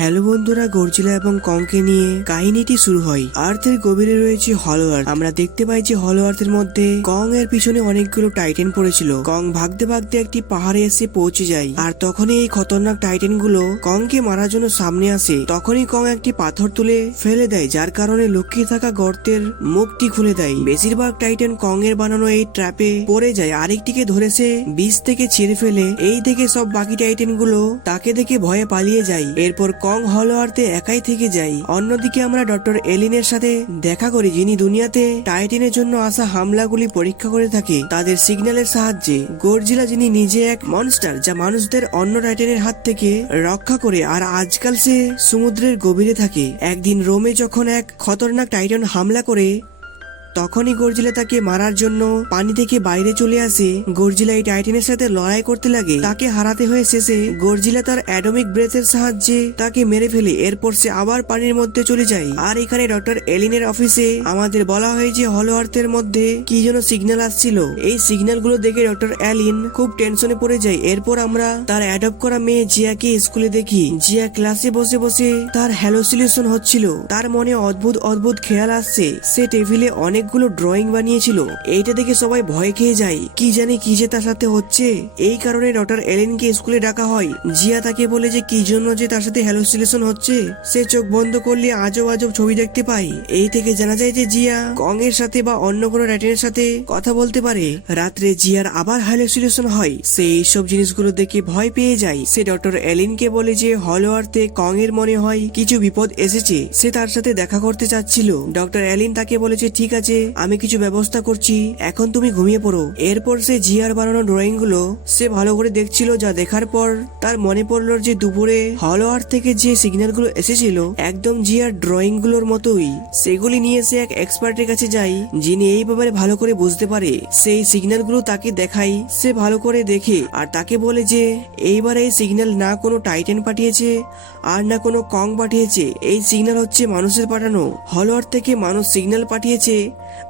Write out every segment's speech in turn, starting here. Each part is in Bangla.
হ্যালো বন্ধুরা, গডজিলা এবং কংকে নিয়ে কাহিনীটি শুরু হয়। আর্থের গভীরে রয়েছে হলো আর্থ। আমরা দেখতে পাই যে হলো আর্থের মধ্যে কং এর পিছনে অনেকগুলো টাইটেন পড়েছিল। কং ভাগতে ভাগতে একটি পাহাড়ে এসে পৌঁছে যায়, আর তখনই এই খতরনাক টাইটেন গুলো কংকে মারার জন্য সামনে আসে। তখনই কং একটি পাথর তুলে ফেলে দেয়, যার কারণে লুকিয়ে থাকা গর্তের মুখটি খুলে দেয়। বেশিরভাগ টাইটেন কং এর বানানো এই ট্র্যাপে পড়ে যায়, আরেকটিকে ধরেছে বীজ থেকে ছিঁড়ে ফেলে। এই থেকে সব বাকি টাইটেন গুলো তাকে দেখে ভয়ে পালিয়ে যায়। এরপর কং হলো আর্থে একাই থেকে যায়। অন্যদিকে আমরা ডক্টর এলিনের সাথে দেখা করি, যিনি দুনিয়াতে টাইটেনের জন্য আসা হামলাগুলি পরীক্ষা করে থাকে তাদের সিগন্যালের সাহায্যে। গডজিলা, যিনি নিজে এক মনস্টার যা মানুষদের অন্য টাইটেনের হাত থেকে রক্ষা করে, আর আজকাল সে সমুদ্রের গভীরে থাকে। একদিন রোমে যখন এক খতরনাক টাইটন হামলা করে, তখনই গডজিলা তাকে মারার জন্য পানি থেকে বাইরে চলে আসে। গডজিলা এই টাইটানের সাথে লড়াই করতে লাগে, তাকে হারাতে হয়ে শেষে গডজিলা তার অ্যাটমিক ব্রেথের সাহায্যে তাকে মেরে ফেলে। এরপর সে আবার পানির মধ্যে চলে যায়। আর এখানে ডক্টর এলিনের অফিসে আমাদের বলা হয় যে হলো আর্থের মধ্যে কি যেন সিগন্যাল আসছিল। এই সিগন্যাল গুলো দেখে ডক্টর এলিন খুব টেনশনে পড়ে যায়। এরপর আমরা তার অ্যাডপ্ট করা মেয়ে জিয়াকে স্কুলে দেখি। জিয়া ক্লাসে বসে বসে তার হ্যালোসিলেশন হচ্ছিল। তার মনে অদ্ভুত অদ্ভুত খেয়াল আসছে। সে টেবিলে অনেকগুলো ড্রয়িং বানিয়েছিল। এইটা দেখে সবাই ভয় খেয়ে যায়, কি জানি কি যে তার সাথে হচ্ছে। এই কারণে ডক্টর এলিনকে স্কুলে ডাকা হয়। জিয়া তাকে বলে যে কি জন্য যে তার সাথে হ্যালোসিলেশন হচ্ছে। সে চোখ বন্ধ করলে আজব আজব ছবি দেখতে পায়। এই থেকে জানা যায় যে জিয়া কং এর সাথে বা অন্য কোনো টাইটানের সাথে কথা বলতে পারে। রাত্রে জিয়ার আবার হ্যালোসিলেশন হয়। সে এইসব জিনিসগুলো দেখে ভয় পেয়ে যায়। সে ডক্টর এলিনকে বলে যে হলো আর্থে কং এর মনে হয় কিছু বিপদ এসেছে, সে তার সাথে দেখা করতে চাচ্ছিল। ডক্টর এলিন তাকে বলেছে ঠিক আছে, আমি কিছু ব্যবস্থা করছি, এখন তুমি ঘুমিয়ে পড়ো। এরপর সে জিয়ার বানানো ড্রয়িং গুলো সে ভালো করে দেখছিল, যা দেখার পর তার মনে পড়লো যে দুপুরে হলো আর্থ থেকে যে সিগন্যাল গুলো এসেছিল একদম জিয়ার ড্রয়িং গুলোর মতোই। সেগুলি নিয়ে সে এক এক্সপার্টের কাছে যায়, যিনি এই ব্যাপারে ভালো করে বুঝতে পারে। সেই সিগন্যাল গুলো তাকে দেখায়। সে ভালো করে দেখে আর তাকে বলে যে এইবার এই সিগন্যাল না কোনো টাইটেন পাঠিয়েছে আর না কোনো কং পাঠিয়েছে, এই সিগন্যাল হচ্ছে মানুষের পাঠানো। হলো আর্থ থেকে মানুষ সিগন্যাল পাঠিয়েছে,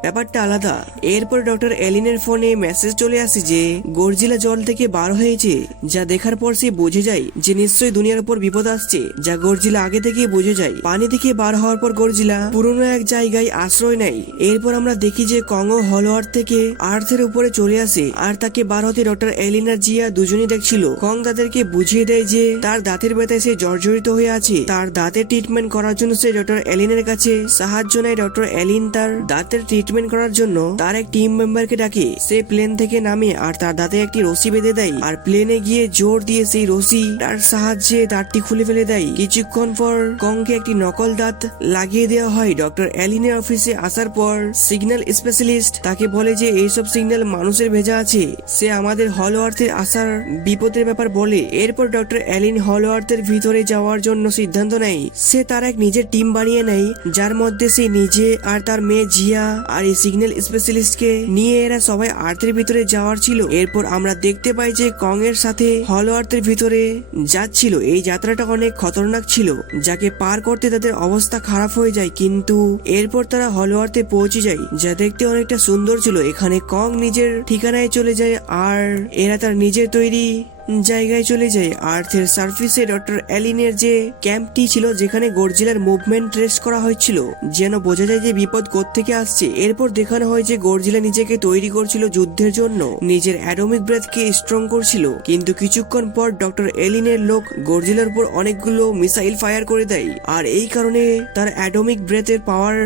ব্যাপারটা আলাদা। এরপর ডক্টর এলিনের ফোনে মেসেজ চলে আসে যে গডজিলা জল থেকে বার হয়েছে, যা দেখার পর সে বুঝে যায় যে নিশ্চয়ই দুনিয়ার উপর বিপদ আসছে, যা গডজিলা আগে থেকে বুঝে যায়। পানি থেকে বার হওয়ার পর গডজিলা পুরনো এক জায়গায় আশ্রয় নেয়। এরপর আমরা দেখি যে কং ও হলো আর্থ থেকে আর্থের উপরে চলে আসে, আর তাকে বার হতে ডক্টর এলিন আর জিয়া দুজনই দেখছিল। কং তাদেরকে বুঝিয়ে দেয় যে তার দাঁতের ব্যথায় সে জর্জরিত হয়ে আছে। তার দাঁতের ট্রিটমেন্ট করার জন্য সে ডক্টর এলিনের কাছে সাহায্য নেয়। ডক্টর এলিন তার দাঁতের ট্রিটমেন্ট করার জন্য তার এক টিম মেম্বারকে ডাকে। সে প্লেন থেকে নামে আর তার দাঁতে একটি রশি বেঁধে দেয়, আর প্লেনে গিয়ে জোর দিয়ে সেই রশি তার সাহায্যে দাঁতটি খুলে ফেলে দেয়। কিছুক্ষণ পর কংকে একটি নকল দাঁত লাগিয়ে দেওয়া হয়। ডক্টর এলিনের অফিসে আসার পর সিগন্যাল স্পেশালিস্ট তাকে বলে যে এইসব সিগন্যাল মানুষের ভেজা আছে। সে আমাদের হলো আর্থের আসার বিপদের ব্যাপার বলে। এরপর ডক্টর এলিন হলো আর্থের ভিতরে যাওয়ার জন্য সিদ্ধান্ত নেয়। সে তার এক নিজের টিম বানিয়ে নেয়, যার মধ্যে সে নিজে আর তার মেয়ে জিয়া আর এই সিগন্যাল স্পেশালিস্টকে নিয়ে এরা সবাই আর্থের ভিতরে যাওয়ার ছিল। এরপর আমরা দেখতে পাই যে কং এর সাথে হলো আর্থের ভিতরে যাচ্ছিল। এই যাত্রাটা অনেক খতরনাক ছিল, যাকে পার করতে তাদের অবস্থা খারাপ হয়ে যায়। কিন্তু এরপর তারা হলো আর্থে পৌঁছে যায়, যা দেখতে অনেকটা সুন্দর ছিল। এখানে কং নিজের ঠিকানায় চলে যায় আর এরা তার নিজের তৈরি জায়গায় চলে যায়। আর্থের সার্ফেসে ডক্টর এলিনের যে ক্যাম্পটি ছিল, যেখানে গডজিলার মুভমেন্ট ট্রেস করা হয়েছিল, যেন বোঝা যায় যে বিপদ কোত্থেকে আসছে। এরপর দেখানো হয় যে গডজিলা নিজেকে তৈরি করছিল যুদ্ধের জন্য, নিজের অ্যাটমিক ব্রেথকে স্ট্রং করছিল। কিন্তু কিছুক্ষণ পর ডক্টর এলিনের লোক গডজিলার উপর অনেকগুলো মিসাইল ফায়ার করে দেয়, আর এই কারণে তার অ্যাটমিক ব্রেথের পাওয়ার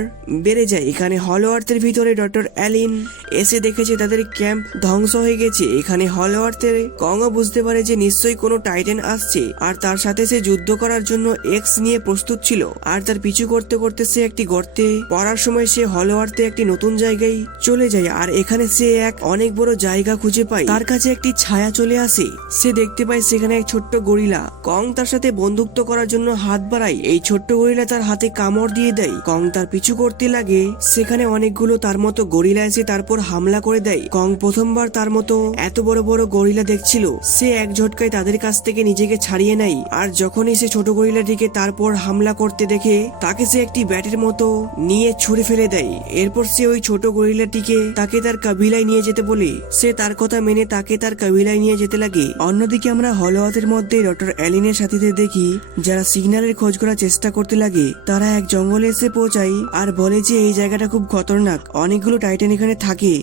বেড়ে যায়। এখানে হলো আর্থের ভিতরে ডক্টর এলিন এসে দেখেছে তাদের ক্যাম্প ধ্বংস হয়ে গেছে। এখানে হলো আর্থের কংও বুঝতে পারে যে নিশ্চয়ই কোনো টাইটেন আসছে, আর তার সাথে সে যুদ্ধ করার জন্য এক্স নিয়ে প্রস্তুত ছিল। আর তার পিছু করতে করতে সে একটি গর্তে পড়ার সময় সে হলো আর্থে একটি নতুন জায়গায় চলে যায়, আর এখানে সে এক অনেক বড় জায়গা খুঁজে পায়। তার কাছে একটি ছায়া চলে আসে। সে দেখতে পায় সেখানে এক ছোট্ট গরিলা। কং তার সাথে বন্ধুত্ব করার জন্য হাত বাড়ায়। এই ছোট্ট গরিলা তার হাতে কামড় দিয়ে দেয়। কং তার পিছু করতে লাগে। সেখানে অনেকগুলো তার মতো গরিলা এসে তারপর হামলা করে দেয়। কং প্রথমবার তার মতো এত বড় বড় গরিলা দেখছিল। সে এক ঝটকায় তাদের কাছ থেকে নিজেকে ছাড়িয়ে নেয়। আর যখনই সে ছোট গরিলাটিকে তারপর হামলা করতে দেখে তাকে সে একটি ব্যাটের মতো নিয়ে ছুঁড়ে ফেলে দেয়। এরপর সে ওই ছোট গরিলাটিকে তাকে তার কাবিলায় নিয়ে যেতে বলে। সে তার কথা মেনে তাকে তার কাবিলায় নিয়ে যেতে লাগে। অন্যদিকে আমরা হলওয়াতের মধ্যে ডক্টর অ্যালিনের সাথীদের দেখি যারা সিগন্যালের খোঁজ করার চেষ্টা করতে লাগে। তারা এক জঙ্গলে এসে পৌঁছায় আর বলে যে এই জায়গাটা খুব খতরনাক, অনেকগুলো টাইটান এখানে থাকে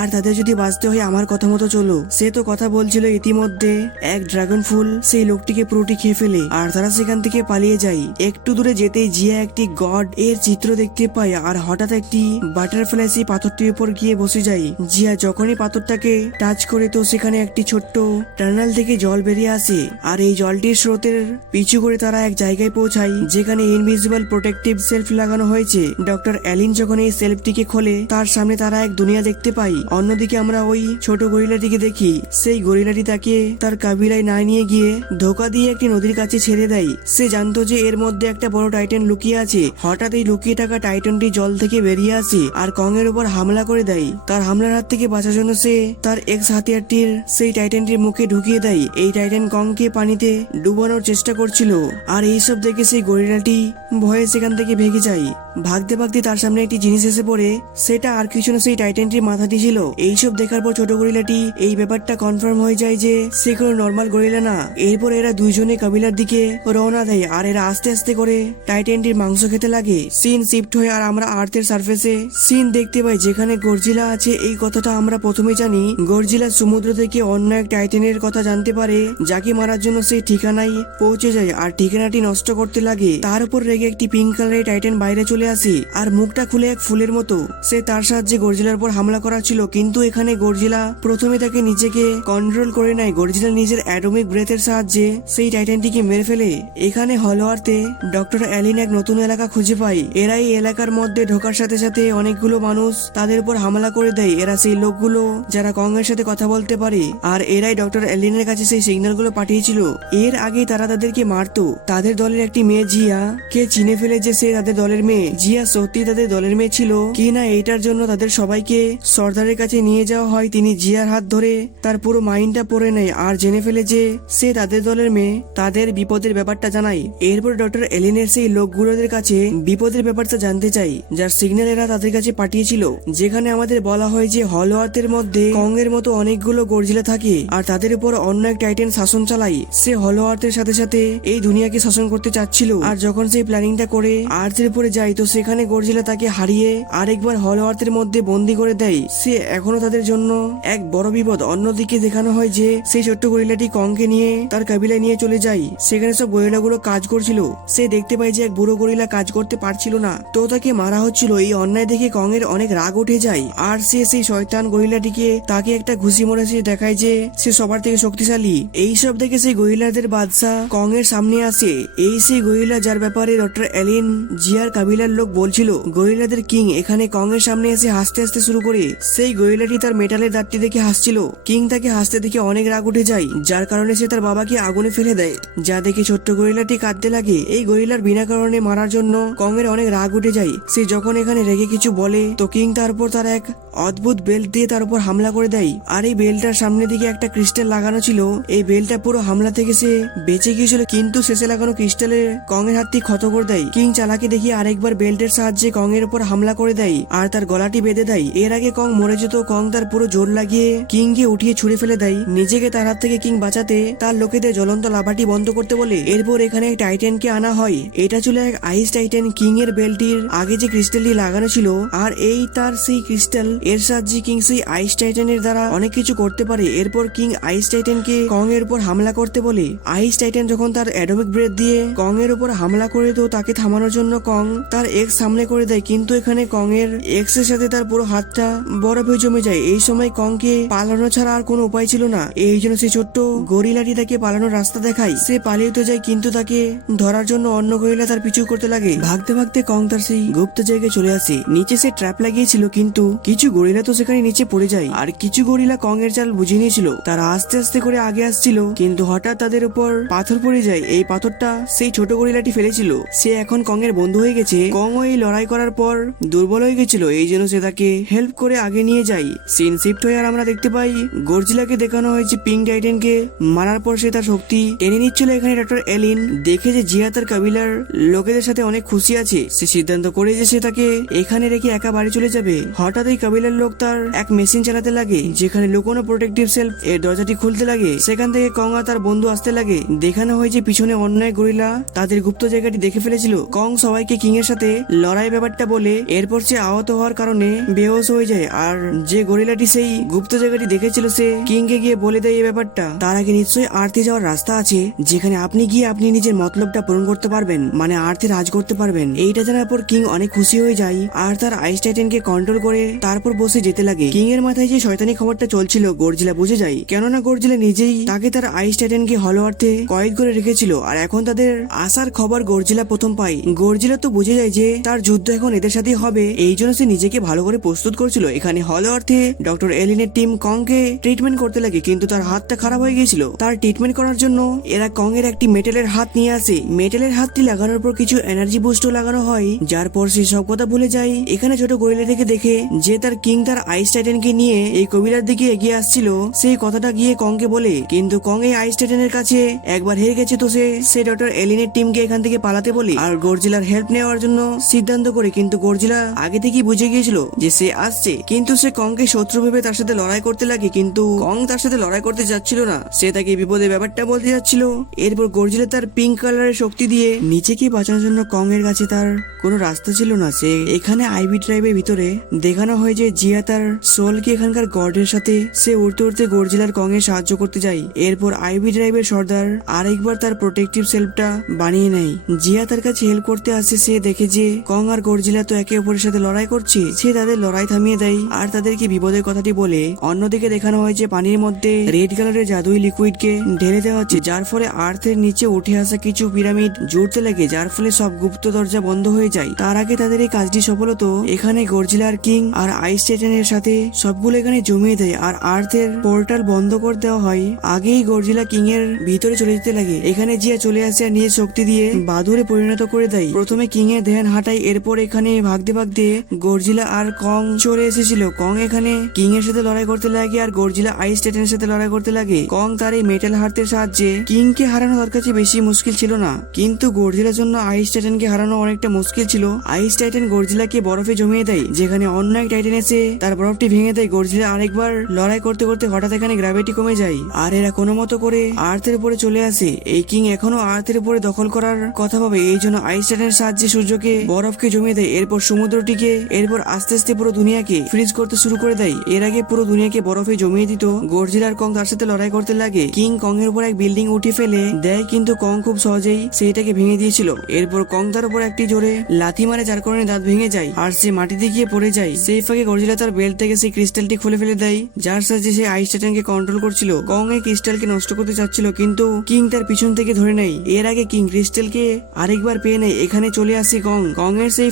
আর তাদের যদি বাঁচতে হয় আমার কথা মতো চলো। সে তো কথা বলছিল, ইতিমধ্যে এক ড্রাগন ফুল সেই লোকটিকে পুরোটি খেয়ে ফেলে আর তারা সেখান থেকে পালিয়ে যায়। একটু দূরে যেতেই জিয়া একটি গড এর চিত্র দেখতে পায় আর হঠাৎ একটি বাটারফ্লাই সেই পাথরটির উপর গিয়ে বসে যায়। জিয়া যখনই পাথরটাকে টাচ করে তো সেখানে একটি ছোট্ট টার্নাল থেকে জল বেরিয়ে আসে আর এই জলটির স্রোতের পিছু করে তারা এক জায়গায় পৌঁছায় যেখানে ইনভিজিবল প্রোটেক্টিভ সেলফ লাগানো হয়েছে। ডক্টর অ্যালিন যখন এই সেলফটিকে খোলে তার সামনে তারা এক দুনিয়া দেখতে পায়। অন্যদিকে আমরা ওই ছোট গরিলাটিকে দেখি, সেই গরিলাটি তাকে তার কাবিলায় না নিয়ে গিয়ে ধোকা দিয়ে একটি নদীর কাছে ছেড়ে দেয়। সে জানতো যে এর মধ্যে একটা বড় টাইটান লুকিয়ে আছে। হঠাৎ এই লুকিয়ে থাকা টাইটানটি জল থেকে বেরিয়ে আসে আর কং এর উপর হামলা করে দেয়। তার হামলার হাত থেকে বাঁচার জন্য সে তার এক্স হাতিয়ারটির সেই টাইটানটির মুখে ঢুকিয়ে দেয়। এই টাইটান কংকে পানিতে ডুবানোর চেষ্টা করছিল আর এইসব দেখে সেই গরিলাটি ভয়ে সেখান থেকে ভেগে যায়। ভাগতে ভাগতে তার সামনে একটি জিনিস এসে পড়ে, সেটা আর কিছু না সেই টাইটানটির মাথাটি ছিল। এইসব দেখার পর ছোট গরিলাটি এই ব্যাপারটা কনফার্ম হয়ে যায় যে সে কোনো নর্মাল গরিলা না। এরপর এরা দুইজনে কাবিলার দিকে রওনা দেয় আর এরা আস্তে আস্তে করে টাইটানটির মাংস খেতে লাগে। সিন শিফট হয়ে আর আমরা আর্থের সার্ফেসে সিন দেখতে পাই যেখানে গর্জিলা আছে। এই কথাটা আমরা প্রথমে জানি। গর্জিলা সমুদ্র থেকে অন্য এক টাইটানের কথা জানতে পারে যাকে মারার জন্য সেই ঠিকানায় পৌঁছে যায় আর ঠিকানাটি নষ্ট করতে লাগে। তার উপর রেগে একটি পিঙ্ক কালারের টাইটান বাইরে চলে আসে আর মুখটা খুলে এক ফুলের মতো। সে তার সাহায্যে গর্জিলার উপর হামলা করা ছিল, কিন্তু এখানে গর্জিলা প্রথমে তাকে নিজেকে কন্ট্রোল করে নেয়। গর্জিলা নিজের অ্যাটমিক ব্রেথের সাহায্যে সেই টাইটানটিকে মেরে ফেলে। এখানে হলওয়ার্থে ডক্টর অ্যালিন এক নতুন এলাকা খুঁজে পায়। এরা এই এলাকার মধ্যে ঢোকার সাথে সাথে অনেকগুলো মানুষ তাদের উপর হামলা করে দেয়। এরা সেই লোকগুলো যারা কং এর সাথে কথা বলতে পারে আর এরাই ডক্টর অ্যালিনের কাছে সেই সিগন্যালগুলো পাঠিয়েছিল। এর আগে তারা তাদেরকে মারতো। তাদের দলের একটি মেয়ে জিয়া কে চিনে ফেলে যে সে তাদের দলের মেয়ে। জিয়া সত্যি তাদের দলের মেয়ে ছিল কিনা এইটার জন্য তাদের সবাইকে সর্দারের কাছে নিয়ে যাওয়া হয়। তিনি জিয়ার হাত ধরে তার পুরো মাইন্ডটা পড়ে নেয় আর জেনে ফেলে যে সে তাদের দলের মেয়ে। তাদের বিপদের ব্যাপারটা জানায়। এরপর ডক্টর এলিনের সেই লোকগুলোদের কাছে বিপদের ব্যাপারটা জানতে চাই যার সিগন্যাল এরা তাদের কাছে পাঠিয়েছিল। যেখানে আমাদের বলা হয় যে হলওয়ার্থের মধ্যে কং এর মতো অনেকগুলো গর্জিলা থাকে আর তাদের উপর অন্য এক টাইটান শাসন চালায়। সে হলওয়ার্থের সাথে সাথে এই দুনিয়াকে শাসন করতে চাচ্ছিল। আর যখন সেই প্ল্যানিংটা করে আর্থের উপরে যায় তো সেখানে গর্জিলা তাকে হারিয়ে আরেকবার হলওয়ার্থের মধ্যে বন্দি করে দেয়। সে এখনো তাদের জন্য এক বড় বিপদ। অন্যদিকে দেখানো হয় যে সেই ছোট্ট গরিলাটি কংকে নিয়ে তার কাবিলায় নিয়ে চলে যায়। সেখানে সব গরিলাগুলো কাজ করছিল। সে দেখতে পায় যে এক বুড়ো গরিলা কাজ করতে পারছিল না, তো তাকে মারা হচ্ছিল। এই অন্যায় দেখে কং এর অনেক রাগ উঠে যায় আর সে সেই শয়তান গরিলাটিকে তাকে একটা ঘুষি মরেছে দেখায় যে সে সবার থেকে শক্তিশালী। এইসব দেখে সেই গরিলাদের বাদশা কং এর সামনে আসে। এই সেই গরিলা যার ব্যাপারে ডক্টর অ্যালিন জিয়ার কাবিলার লোক বলছিল। গরিলাদের কিং এখানে কং এর সামনে এসে হাসতে হাসতে শুরু করে। সেই গরিলাটি তার মেটালের দাঁতটি দেখে হাসছিল। কিং তাকে হাসতে দেখে অনেক রাগ উঠে যায়, যার কারণে সে তার বাবাকে আগুনে ফেলে দেয়। যা দেখে ছোট্ট গরিলাটি কাঁদতে লাগে। এই গরিলার বিনা কারণে মারার জন্য কং এর অনেক রাগ উঠে যায়। সে যখন এখানে রেগে কিছু বলে তো কিং তারপর তার এক অদ্ভুত বেল্ট দিয়ে তার উপর হামলা করে দেয়। আর এই বেল্টটার সামনে দিকে একটা ক্রিস্টাল লাগানো ছিল। এই বেল্টটা পুরো হামলা থেকে সে বেঁচে গিয়েছিল, কিন্তু শেষে লাগানো ক্রিস্টালের কং এর হাতটি ক্ষত করে দেয়। কিং চালাকি দেখিয়ে আরেকবার বেল্টের সাহায্যে কং এর উপর হামলা করে দেয় আর তার গলাটি বেঁধে দেয়। এর আগে কং মরে যেত, কং তার পুরো জোর লাগিয়ে কিং কে উঠিয়ে ছুড়ে ফেলে দেয়। নিজেকে তার হাত থেকে কিং বাঁচাতে তার লোকেদের জ্বলন্ত লাভাটি বন্ধ করতে বলে। এরপর এখানে এক টাইটানকে আনা হয়। এটা ছিল এক আইস টাইটান। কিং এর বেল্টির আগে যে ক্রিস্টালটি লাগানো ছিল আর এই তার সেই ক্রিস্টাল এর সাহায্যে কিং সেই আইস টাইটানের দ্বারা অনেক কিছু করতে পারে। এরপর কিং আইস টাইটানকে কং এর উপর হামলা করতে বলে। আইস টাইটান যখন তার অ্যাটমিক ব্রেথ দিয়ে কং এর উপর হামলা করে তো তাকে থামানোর জন্য কং তার এক্স সামনে করে দেয়, কিন্তু এখানে কং এর এক্স এর সাথে তার পুরো হাতটা বরফে জমে যায়। এই সময় কংকে পালানো ছাড়া আর কোনো উপায় ছিল না। এই জন্য সে ছোট্ট গরিলাটি তাকে পালানোর রাস্তা দেখায়। সে পালিয়ে তো যায়, কিন্তু তাকে ধরার জন্য অন্য গরিলা তার পিছু করতে লাগে। ভাগতে ভাগতে কং তার সেই গুপ্ত জায়গায় চলে আসে। নিচে সে ট্র্যাপ লাগিয়েছিল, কিন্তু কিছু গরিলা তো সেখানে নিচে পড়ে যায়। আর কিছু গরিলা কং এর চাল বুঝিয়ে নিয়েছিল, তারা আস্তে আস্তে করে আগে আসছিল, কিন্তু হঠাৎ তাদের উপর পাথর পড়ে যায়। এই পাথরটা সেই ছোট গরিলাটি ফেলেছিল। সে এখন কং এর বন্ধু হয়ে গেছে। কং ওই লড়াই করার পর দুর্বল হয়ে গেছিল, এই জন্য সে তাকে হেল্প করে আগে নিয়ে যায়। সিন শিফট হয়ে আর আমরা দেখতে পাই গরজিলাকে দেখানো হয়েছে পিঙ্ক টাইটেনকে মারার পর সে তার শক্তি টেনে নিচ্ছিল। এখানে ডক্টর এলিন দেখে যে জিয়া তার কাবিলার লোকেদের সাথে অনেক খুশি আছে, সে সিদ্ধান্ত করে যে সে তাকে এখানে রেখে একা বাড়ি চলে যাবে। হঠাৎ এই কাবিলার লোক তার এক মেশিন চালাতে লাগে, যেখানে লুকোনো প্রোটেকটিভ সেলফ এর দরজাটি খুলতে লাগে। সেখান থেকে কং আর তার বন্ধু আসতে লাগে। দেখানো হয়েছে পিছনে অন্য এক গরিলা তাদের গুপ্ত জায়গাটি দেখে ফেলেছিল। কং সবাইকে কিং এর সাথে লড়াই ব্যাপারটা বলে এরপর সে আহত হওয়ার কারণে বেহোশ হয়ে যায়। আর যে গরিলাটি সেই গুপ্ত জায়গাটি দেখেছিল সে কিং কে গিয়ে বলে দেয় এই ব্যাপারটা। তার আগে নিশ্চয়ই আর্থে যাওয়ার রাস্তা আছে, যেখানে আপনি গিয়ে আপনি নিজের মতলবটা পূরণ করতে পারবেন, মানে আর্থে রাজ করতে পারবেন। এইটা জানার পর কিং অনেক খুশি হয়ে যায় আর তার আইস টাইটেনকে কন্ট্রোল করে তারপর বসে যেতে লাগে। কিং এর মাথায় যে শয়তানি খবরটা চলছিল গরজিলা বুঝে যায়, কেননা গরজিলা নিজেই তাকে তার আইস টাইটেনকে হলো আর্থে কয়েদ করে রেখেছিল। আর এখন তাদের আসার খবর গরজিলা প্রথম পায়। গরজিলা তো বুঝে যায় যে তার যুদ্ধ এখন এদের সাথেই হবে, এই জন্য সে নিজেকে ভালো করে প্রস্তুত করছিল। এখানে হলো আর্থে ডক্টর এলিনের টিম কংকে ট্রিটমেন্ট করতে লাগে, কিন্তু তার হাতটা খারাপ হয়ে গিয়েছিল। তার ট্রিটমেন্ট করার জন্য এরা কং এর একটি মেটালের হাত নিয়ে আসে। মেটালের হাতটি লাগানোর পর কিছু এনার্জি বুস্টও লাগানো হয়, যার পর সে সব কথা ভুলে যায়। এখানে ছোট গরিলা থেকে দেখে যে তার কিং তার আইস টাইটেনকে নিয়ে এই কবিলার দিকে এগিয়ে আসছিল, সেই কথাটা গিয়ে কংকে বলে, কিন্তু কং এই আইস টাইটেনের কাছে একবার হেরে গেছে। তো সে ডক্টর এলিনের টিমকে এখান থেকে পালাতে বলে আর গরজিলার হেল্প নেওয়ার জন্য সিদ্ধান্ত করে। কিন্তু গরজিলা আগে থেকেই বুঝে গিয়েছিল যে সে আসছে, কিন্তু সে কংকে শত্রু ভেবে তার সাথে লড়াই করতে লাগে। কিন্তু কং তার সাথে লড়াই করতে যাচ্ছিল না, সে তাকে বিপদের ব্যাপারটা বলতে যাচ্ছিল। এরপর গরজিলা তার পিঙ্ক কালারের শক্তি দিয়ে নিচেকে বাঁচানোর জন্য কং এর কাছে তার কোনো রাস্তা ছিল না। সে এখানে আইভি ড্রাইভের ভিতরে দেখানো হয় যে জিয়া তার সোলকে এখানকার গডের সাথে সে উড়তে উড়তে গরজিলার কং এর সাহায্য করতে যায়। এরপর আইভি ড্রাইভের সর্দার আরেকবার তার প্রোটেকটিভ সেলফটা বানিয়ে নেয়। জিয়া তার কাছে হেল্প করতে আসে। সে দেখে যে কং আর গরজিলা তো একে অপরের সাথে লড়াই করছে, সে তাদের লড়াই থামিয়ে দেয় আর তাদেরকে বিপদের কথাটি বলে। অন্যদিকে দেখানো হয় যে পানির মধ্যে রেড কালারের জাদুই লিকুইডকে ঢেলে দেওয়া হচ্ছে, যার ফলে আর্থের নিচে উঠে আসা কিছু পিরামিড জুড়তে লাগে, যার ফলে সব গুপ্ত দরজা বন্ধ হয়ে যায়। তার আগে তাদের এই কাজটি সফল হতো। এখানে গরজিলা আর কিং আর আইস টাইটানের সাথে সবগুলো এখানে জমিয়ে দেয় আর আর্থের পোর্টাল বন্ধ করে দেওয়া হয়। আগেই গরজিলা কিং এর ভিতরে চলে যেতে লাগে। এখানে জিয়া চলে আসে আর নিজের শক্তি দিয়ে বাদুরে পরিণত করে দেয়। প্রথমে কিং এর ধ্যান হাঁটায়, এরপর এখানে ভাগতে ভাগতে গরজিলা আর কং চলে এসেছিল। কং এখানে কিং এর সাথে লড়াই করতে লাগে আর গরজিলা আইস টাইটানের সাথে লড়াই করতে লাগে। কং তার এই মেটাল হাতের সাহায্যে কিং কে হারানো তার কাছে বেশি মুশকিল ছিল না, কিন্তু গরজিলার জন্য আইস টাইটানকে হারানো অনেকটা মুশকিল ছিল। আইস টাইটান গরজিলাকে বরফে জমিয়ে দেয়, যেখানে অন্য এক টাইটান এসে তার বরফটি ভেঙে দেয়। গরজিলা আরেকবার লড়াই করতে করতে হঠাৎ এখানে গ্র্যাভিটি কমে যায় আর এরা কোনো মতো করে আর্থের উপরে চলে আসে। এই কিং এখনো আর্থের উপরে দখল করার কথা ভাবে, এই জন্য আইস টাইটানের সাহায্যে সূর্যকে বরফকে জমিয়ে দেয়, এরপর সমুদ্রটিকে, এরপর আস্তে আস্তে পুরো দুনিয়াকে ফ্রিজ করতে শুরু করে দেয়। এর আগে পুরো দুনিয়াকে বরফে জমিয়ে দিত। গরজিলার কং তার সাথে লড়াই করতে লাগে। কিং কং এর উপর এক বিল্ডিং উঠে ফেলে দেয়, কিন্তু কং খুব সহজেই সেইটাকে ভেঙে দিয়েছিল। এরপর কং তার উপর একটি জোরে লাথি মারে, যার কারণে দাঁত ভেঙে যায় আর সে মাটিতে গিয়ে পড়ে যায়। সেই ফাঁকে গরজিলা তার বেল্ট থেকে সেই ক্রিস্টালটি খুলে ফেলে দেয়, যার সাহায্যে সে আইস টাইটানকে কন্ট্রোল করছিল। কং এই ক্রিস্টালকে নষ্ট করতে চাচ্ছিল, কিন্তু কিং তার পিছন থেকে ধরে নেয়। এর আগে কিং ক্রিস্টালকে আরেকবার পেয়ে নেয়। এখানে চলে আসে কং এর সেই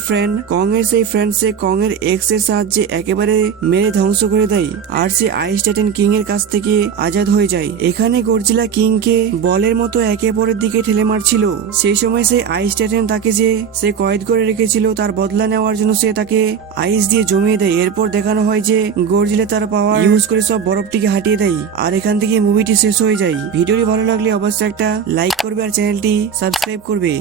ফ্রেন্ড সে কং এর এক্স এর সাহায্যে একেবারে মেরে ধ্বংস করে দেয় আর সে আইস টাইটান কিং এর কাছ থেকে আজাদ হয়ে যায়। এখানে গরজিলা কিং কে বলের মতো একে পরের দিকে ঠেলে মারছিল। সেই সময় সে আইস টাইটান তাকে যে সে কয়েদ করে রেখেছিল তার বদলা নেওয়ার জন্য সে তাকে আইস দিয়ে জমিয়ে দেয়। এরপর দেখানো হয় যে গরজিলা তার পাওয়ার ইউজ করে সব বরফটিকে হাঁটিয়ে দেয় আর এখান থেকে মুভিটি শেষ হয়ে যায়। ভিডিওটি ভালো লাগলে অবশ্যই একটা লাইক করবে আর চ্যানেলটি সাবস্ক্রাইব করবে।